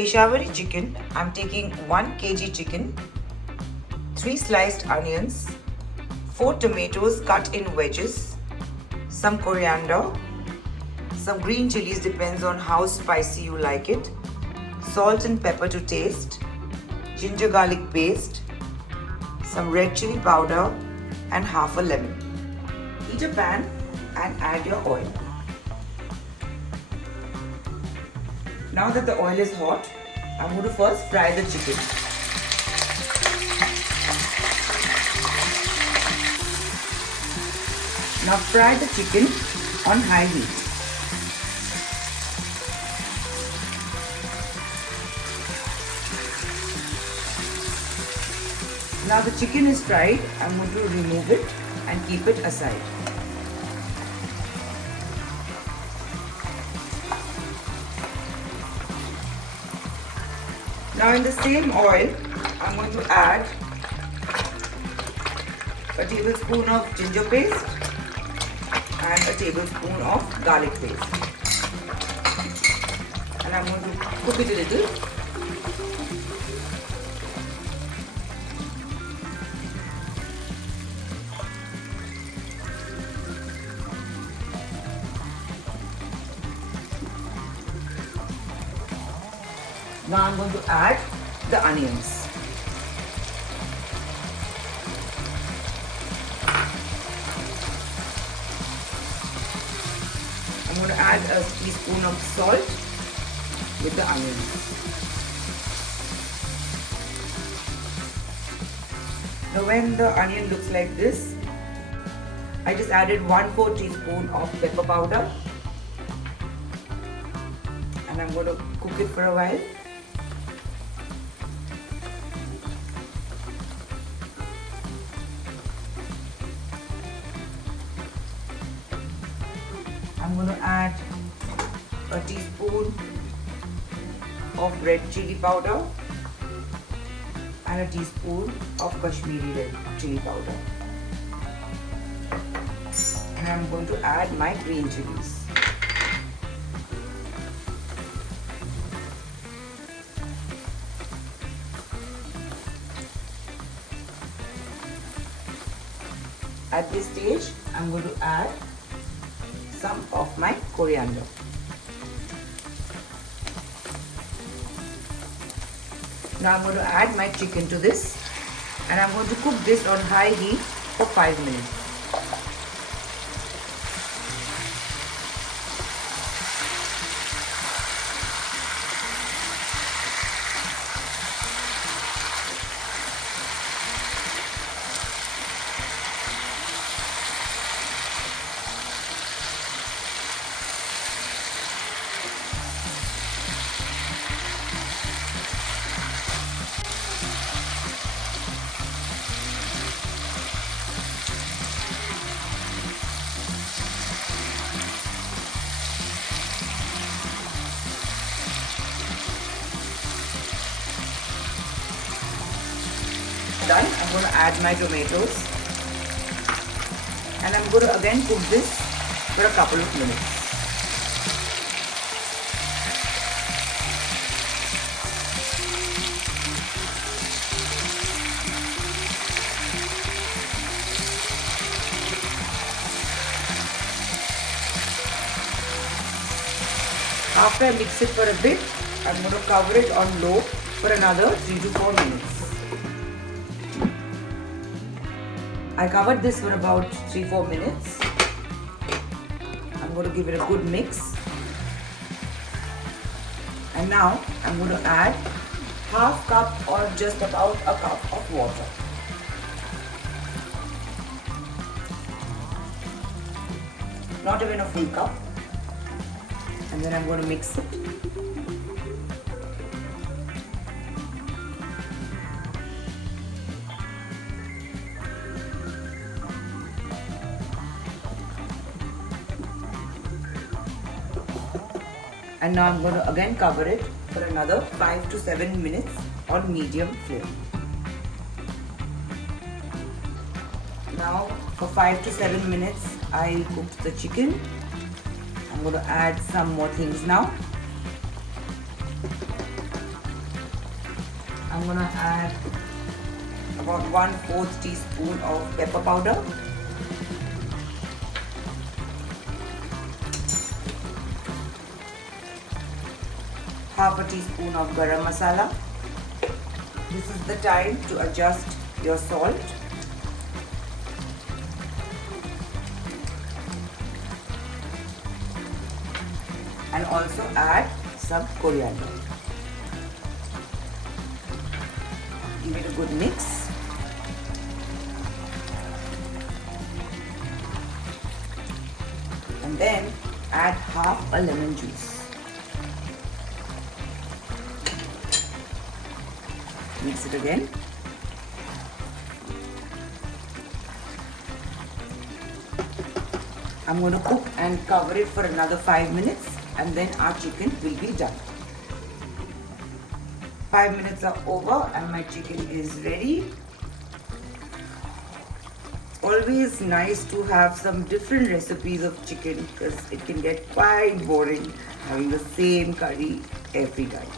Peshawari chicken, I'm taking 1 kg chicken, 3 sliced onions, 4 tomatoes cut in wedges, some coriander, some green chilies, depends on how spicy you like it, salt and pepper to taste, ginger garlic paste, some red chilli powder and half a lemon. Heat a pan and add your oil. Now that the oil is hot, I'm going to first fry the chicken. Now fry the chicken on high heat. Now the chicken is fried, I'm going to remove it and keep it aside. Now in the same oil, I'm going to add a tablespoon of ginger paste and a tablespoon of garlic paste. And I'm going to cook it a little. Now I'm going to add the onions. I'm going to add a teaspoon of salt with the onions. Now when the onion looks like this, I just added 1/4 teaspoon of pepper powder and I'm going to cook it for a while. I'm going to add a teaspoon of red chilli powder and a teaspoon of Kashmiri red chilli powder. And I'm going to add my green chilies. At this stage, I'm going to add some of my coriander. Now I'm going to add my chicken to this and I'm going to cook this on high heat for 5 minutes. Done. I'm going to add my tomatoes and I'm going to again cook this for a couple of minutes. After I mix it for a bit, I'm going to cover it on low for another 3 to 4 minutes. I covered this for about 3-4 minutes. I'm going to give it a good mix. And now I'm going to add half cup or just about a cup of water. Not even a full cup. And then I'm going to mix it. And now I'm going to again cover it for another 5 to 7 minutes on medium flame. Now for 5 to 7 minutes I cooked the chicken. I'm going to add some more things now. I'm gonna add about 1/4 teaspoon of pepper powder. Half a teaspoon of garam masala. This is the time to adjust your salt. And also add some coriander. Give it a good mix. And then add half a lemon juice. Mix it again. I'm going to cook and cover it for another 5 minutes, and then our chicken will be done. 5 minutes are over and my chicken is ready. It's always nice to have some different recipes of chicken because it can get quite boring having the same curry every time.